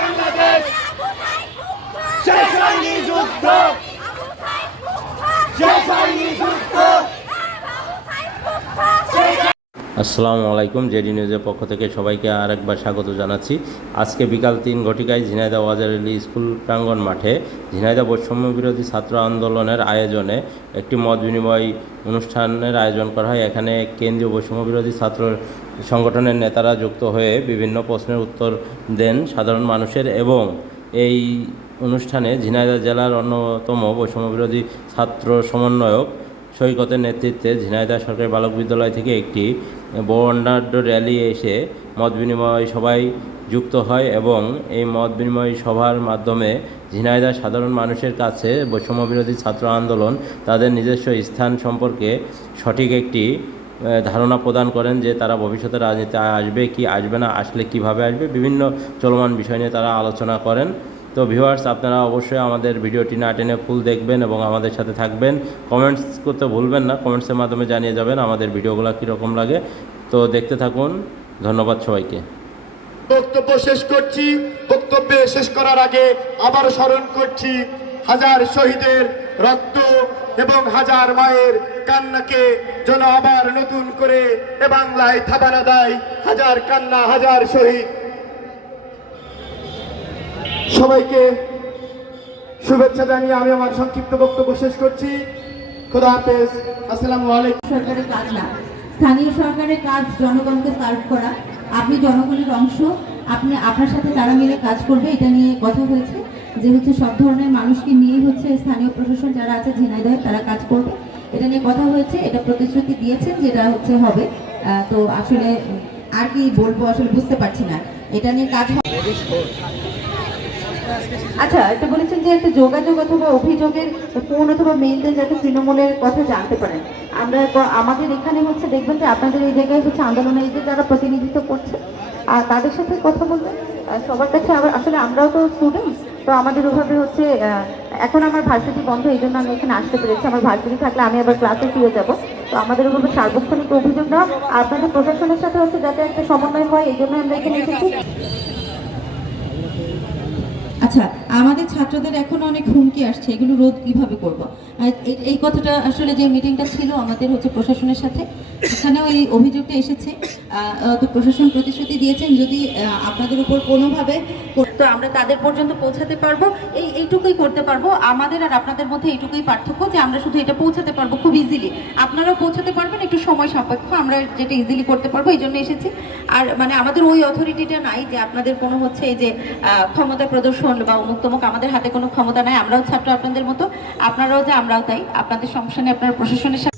বাংলাদেশ। শেষ হয়নি যুদ্ধ। শেষ হয়নি যুদ্ধ। আসসালামু আলাইকুম জেডি নিউজের পক্ষ থেকে সবাইকে আরেকবার স্বাগত জানাচ্ছি। আজকে বিকাল তিন ঘটিকায় ঝিনাইদা ওয়াজার আলী স্কুল প্রাঙ্গণ মাঠে। ঝিনাইদা বৈষম্য বিরোধী ছাত্র আন্দোলনের আয়োজনে একটি মত বিনিময় অনুষ্ঠানের আয়োজন করা হয়। এখানে কেন্দ্রীয় বৈষম্য বিরোধী ছাত্র সংগঠনের নেতারা যুক্ত হয়ে বিভিন্ন প্রশ্নের উত্তর দেন সাধারণ মানুষের এবং এই অনুষ্ঠানে ঝিনাইদহ জেলার অন্যতম বৈষম্য বিরোধী ছাত্র সমন্বয়ক সৈকতের নেতৃত্বে ঝিনাইদহ সরকারি বালক বিদ্যালয় থেকে একটি বর্ণাঢ্য র্যালি এসে মত বিনিময় সবাই যুক্ত হয় এবং এই মত বিনিময় সভার মাধ্যমে ঝিনাইদহ সাধারণ মানুষের কাছে বৈষম্য বিরোধী ছাত্র আন্দোলন তাদের নিজস্ব স্থান সম্পর্কে সঠিক একটি ধারণা প্রদান করেন যে তারা ভবিষ্যতে রাজনীতিতে আসবে, কি আসবে না, আসলে কীভাবে আসবে, বিভিন্ন চলমান বিষয় নিয়ে তারা আলোচনা করেন। তো ভিউয়ার্স আপনারা অবশ্যই আমাদের ভিডিওটি না টেনে ফুল দেখবেন এবং আমাদের সাথে থাকবেন। কমেন্টস করতে ভুলবেন না কমেন্টসের মাধ্যমে জানিয়ে যাবেন আমাদের ভিডিওগুলো কীরকম লাগে। তো দেখতে থাকুন, ধন্যবাদ সবাইকে। বক্তব্য শেষ করছি। বক্তব্য শেষ করার আগে আবার স্মরণ করছি, হাজার শহীদের রক্ত এবং হাজার মায়ের কান্নাকে যেন আবার নতুন করে এ বাংলায় থাবানা দেয়। হাজার কান্না, হাজার শহীদ। সবাইকে শুভেচ্ছা জানিয়ে আমি আমার সংক্ষিপ্ত বক্তব্য শেষ করছি। খুদা হাফেজ। আসসালামু আলাইকুম। সরকারের কাজ না। স্থানীয় সরকারের কাজ জনগণকে সার্ভ করা। আপনি জনগণের অংশ। আপনি, আপনার সাথে তারা মিলে কাজ করবে, এটা নিয়ে কথা হয়েছে। যে হচ্ছে সব ধরনের মানুষকে নিয়েই হচ্ছে স্থানীয় প্রশাসন যারা আছে ঝিনাইদহে তারা কাজ করবে। এটা নিয়ে কথা হয়েছে, এটা প্রতিশ্রুতি দিয়েছেন যেটা হচ্ছে হবে। তো আসলে আর কি বলব, আসলে বুঝতে পারছি না। এটা নিয়ে কাজ আচ্ছা এটা বলেছেন যে একটা যোগাযোগ অথবা অভিযোগের ফোন অথবা মেইল যাতে তৃণমূলের কথা জানতে পারেন। আমরা আমাদের এখানে হচ্ছে দেখবেন যে আপনাদের এই জায়গায় হচ্ছে আন্দোলনের এই যে যারা প্রতিনিধিত্ব করছে আর তাদের সাথে কথা বলবেন। সবার কাছে আবার, আসলে আমরাও তো স্টুডেন্ট তো আমাদের ওভাবে হচ্ছে এখন আমার ভার্সিটি বন্ধ, এই জন্য আমি এখানে আসতে পেরেছি। আমার ভার্সিটি থাকলে আমি আবার ক্লাসে ফিরে যাব। তো আমাদের ওভাবে সার্বক্ষণিক অভিযোগ না আপনাদের প্রশাসনের সাথে হচ্ছে যাতে একটা সমন্বয় হয়, এই জন্য আমরা এখানে এসেছি। আচ্ছা আমাদের ছাত্রদের এখন অনেক হুমকি আসছে, এগুলো রোধ কীভাবে করব? এই- কথাটা আসলে যে মিটিংটা ছিল আমাদের হচ্ছে প্রশাসনের সাথে এখানেও এই অভিযোগটা এসেছে। তো প্রশাসন প্রতিশ্রুতি দিয়েছেন যদি আপনাদের উপর কোনোভাবে তো আমরা তাদের পর্যন্ত পৌঁছাতে পারব। এই এইটুকুই করতে পারব। আমাদের আর আপনাদের মধ্যে এইটুকুই পার্থক্য যে আমরা শুধু এটা পৌঁছাতে পারব খুব ইজিলি আপনারাও পৌঁছাতে পারবেন, একটু সময় সাপেক্ষ। আমরা যেটা ইজিলি করতে পারব, এই জন্য এসেছি। আর মানে আমাদের ওই অথরিটিটা নাই যে আপনাদের কোনো হচ্ছে এই যে ক্ষমতা প্রদর্শন বা উন্মুক্তমুখ আমাদের হাতে কোনো ক্ষমতা নাই। আমরাও ছাত্র আপনাদের মতো। আপনারাও যে আমরাও তাই। আপনাদের সমস্যা নিয়ে আপনারা প্রশাসনের সাথে